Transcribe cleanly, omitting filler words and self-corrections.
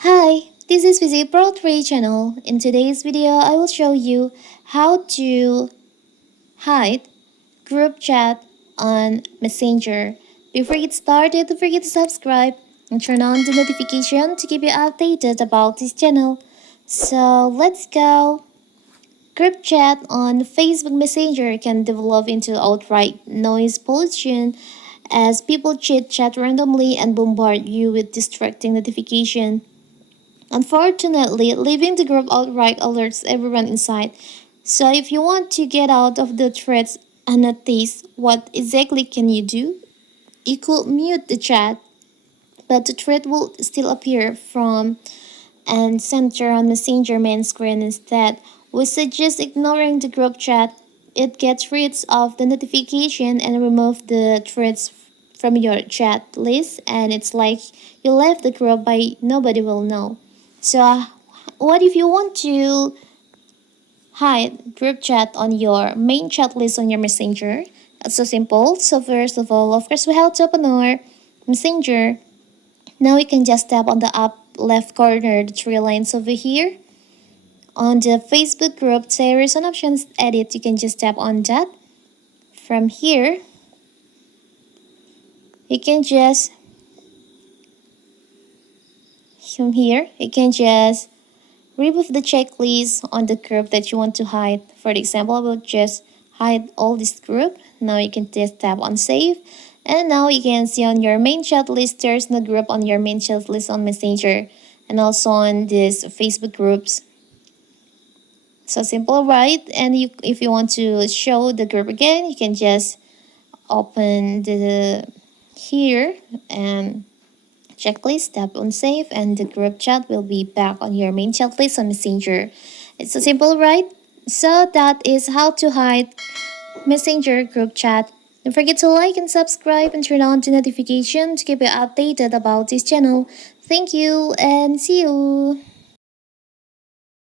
Hi, this is Visit Pro 3 channel. In today's video, I will show you how to hide group chat on Messenger. Before you get started, don't forget to subscribe and turn on the notification to keep you updated about this channel. So let's go. Group chat on Facebook Messenger can develop into outright noise pollution as people chit chat randomly and bombard you with distracting notifications. Unfortunately, leaving the group outright alerts everyone inside. So if you want to get out of the threads unnoticed, what exactly can you do? You could mute the chat, but the thread will still appear from and center on Messenger main screen instead. We suggest ignoring the group chat. It gets rid of the notification and remove the threads from your chat list, and it's like you left the group by nobody will know. So, what if you want to hide group chat on your main chat list on your Messenger? It's so simple. So first of all, of course, we have to open our Messenger. Now you can just tap on the up left corner, the three lines over here. On the Facebook group, there is an option edit. You can just tap on that. From here, you can just remove the checklist on the group that you want to hide. For example, I will just hide all this group. Now you can just tap on save. And now you can see on your main chat list, there's no group on your main chat list on Messenger and also on these Facebook groups. So simple, right? And if you want to show the group again, you can just open the here and checklist, tap on save, and the group chat will be back on your main chat list on Messenger. It's so simple, right? So that is how to hide Messenger group chat. Don't forget to like and subscribe and turn on the notification to keep you updated about this channel. Thank you and see you.